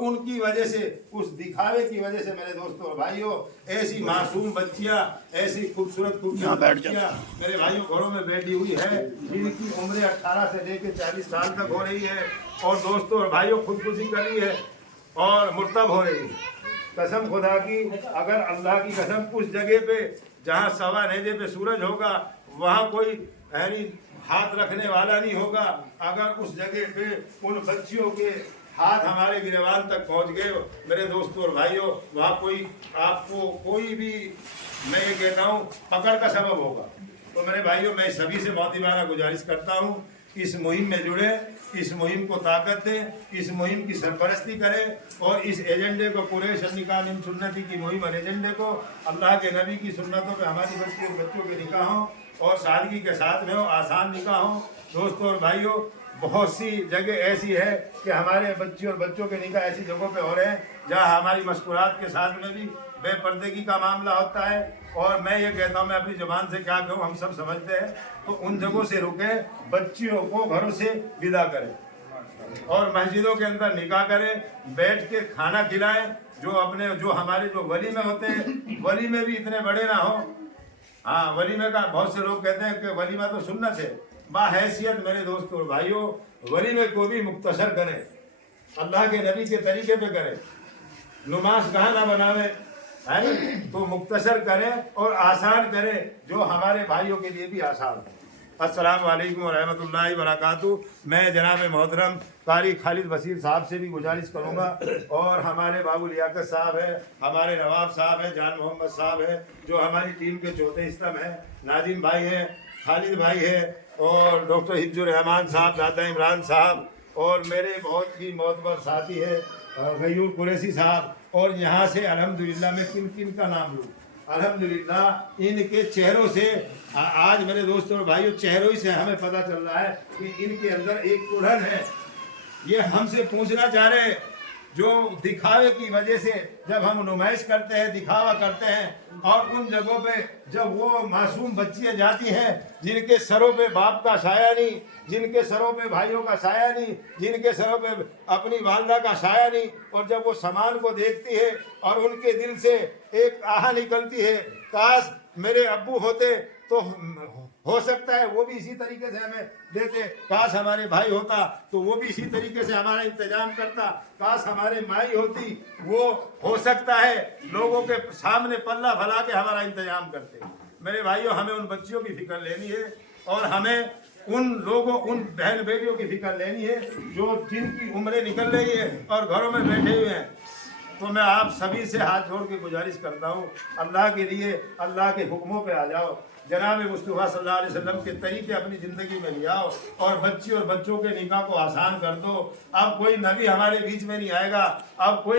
ان کی وجہ سے، اس دکھاوے کی وجہ سے میرے دوستوں اور بھائیوں، ایسی معصوم بچیاں، ایسی خوبصورت بچیاں میرے بھائیوں گھروں میں بیٹھی ہوئی ہے، جن کی عمریں 18 سے لے کے 40 سال تک ہو رہی ہے، اور دوستوں اور بھائیوں خودکشی کر رہی ہے اور مرتب ہو رہی ہے۔ قسم خدا کی، اگر اللہ کی قسم، اس جگہ پہ جہاں سوا نیزے پہ سورج ہوگا وہاں کوئی ہاتھ رکھنے والا نہیں ہوگا۔ اگر اس جگہ پہ ان بچیوں کے ہاتھ ہمارے گریبان تک پہنچ گئے میرے دوستوں اور بھائیوں، وہاں کوئی آپ کو کوئی بھی، میں یہ کہتا ہوں، پکڑ کا سبب ہوگا۔ تو میرے بھائیوں، میں سبھی سے موتیمانہ گزارش کرتا ہوں، اس مہم میں جڑے، اس مہم کو طاقت دیں، اس مہم کی سرپرستی کریں، اور اس ایجنڈے کو قریش النکاح من سنتی کی مہم اور ایجنڈے کو اللہ کے نبی کی سنتوں پہ ہماری بچوں کے نکاح ہوں اور سادگی کے ساتھ میں ہو، آسان نکاح ہوں۔ دوستوں اور بھائیوں، بہت سی جگہ ایسی ہے کہ ہمارے بچی اور بچوں کے نکاح ایسی جگہوں پہ ہو رہے ہیں جہاں ہماری مذکورات کے ساتھ میں بھی بے پردگی کا معاملہ ہوتا ہے، اور میں یہ کہتا ہوں، میں اپنی زبان سے کیا کہوں، ہم سب سمجھتے ہیں، تو ان جگہوں سے رکیں، بچیوں کو گھروں سے ودا کریں اور مسجدوں کے اندر نکاح کریں، بیٹھ کے کھانا کھلائیں، جو ہمارے جو ولیمے ہوتے ہیں، ولیمے بھی اتنے بڑے نہ ہوں۔ ہاں، ولیمے کا بہت سے لوگ کہتے ہیں کہ ولیمہ تو سنت ہے، باحیثیت میرے دوستوں اور بھائیوں، ولیمے کو بھی مختصر کریں، اللہ کے نبی کے طریقے پہ کریں، نماز گاہ نہ بناویں، تو مختصر کریں اور آسان کریں، جو ہمارے بھائیوں کے لیے بھی آسان ہو۔ السلام علیکم ورحمۃ اللہ وبرکاتہ۔ میں جناب محترم قاری خالد بصیر صاحب سے بھی گزارش کروں گا، اور ہمارے بابو لیاقت صاحب ہیں، ہمارے نواب صاحب ہیں، جان محمد صاحب ہیں، جو ہماری ٹیم کے چوتھے ستمبھ ہیں، ناظم بھائی ہیں، خالد بھائی ہیں، اور ڈاکٹر حفظ الرحمان صاحب، دادا عمران صاحب، اور میرے بہت ہی معتبر ساتھی ہیں غیور قریشی صاحب، اور یہاں سے الحمدللہ میں کن کن کا نام لوں، الحمدللہ ان کے چہروں سے آج میرے دوستوں اور بھائیوں، چہروں ہی سے ہمیں پتہ چل رہا ہے کہ ان کے اندر ایک الجھن ہے۔ یہ ہم سے پوچھنا چاہ رہے ہیں، جو دکھاوے کی وجہ سے جب ہم نمائش کرتے ہیں، دکھاوا کرتے ہیں، اور ان جگہوں پہ جب وہ معصوم بچیاں جاتی ہیں جن کے سروں پہ باپ کا سایہ نہیں، جن کے سروں پہ بھائیوں کا سایہ نہیں، جن کے سروں پہ اپنی والدہ کا سایہ نہیں، اور جب وہ سامان کو دیکھتی ہے اور ان کے دل سے ایک آہ نکلتی ہے، کاش میرے ابو ہوتے تو ہو سکتا ہے وہ بھی اسی طریقے سے ہمیں دیتے، کاش ہمارے بھائی ہوتا تو وہ بھی اسی طریقے سے ہمارا انتظام کرتا، کاش ہمارے مائی ہوتی، وہ ہو سکتا ہے لوگوں کے سامنے پلہ پھیلا کے ہمارا انتظام کرتے۔ میرے بھائیوں، ہمیں ان بچیوں کی فکر لینی ہے، اور ہمیں ان لوگوں، ان بہن بیٹیوں کی فکر لینی ہے جو جن کی عمریں نکل رہی ہے اور گھروں میں بیٹھے ہوئے ہیں۔ تو میں آپ سبھی سے ہاتھ جوڑ کے گزارش کرتا ہوں، اللہ کے لیے اللہ کے حکموں پہ آ جاؤ، جناب مصطفیٰ صلی اللہ علیہ وسلم کے طریقے اپنی زندگی میں لے آؤ، اور بچی اور بچوں کے نکاح کو آسان کر دو۔ اب کوئی نبی ہمارے بیچ میں نہیں آئے گا، اب کوئی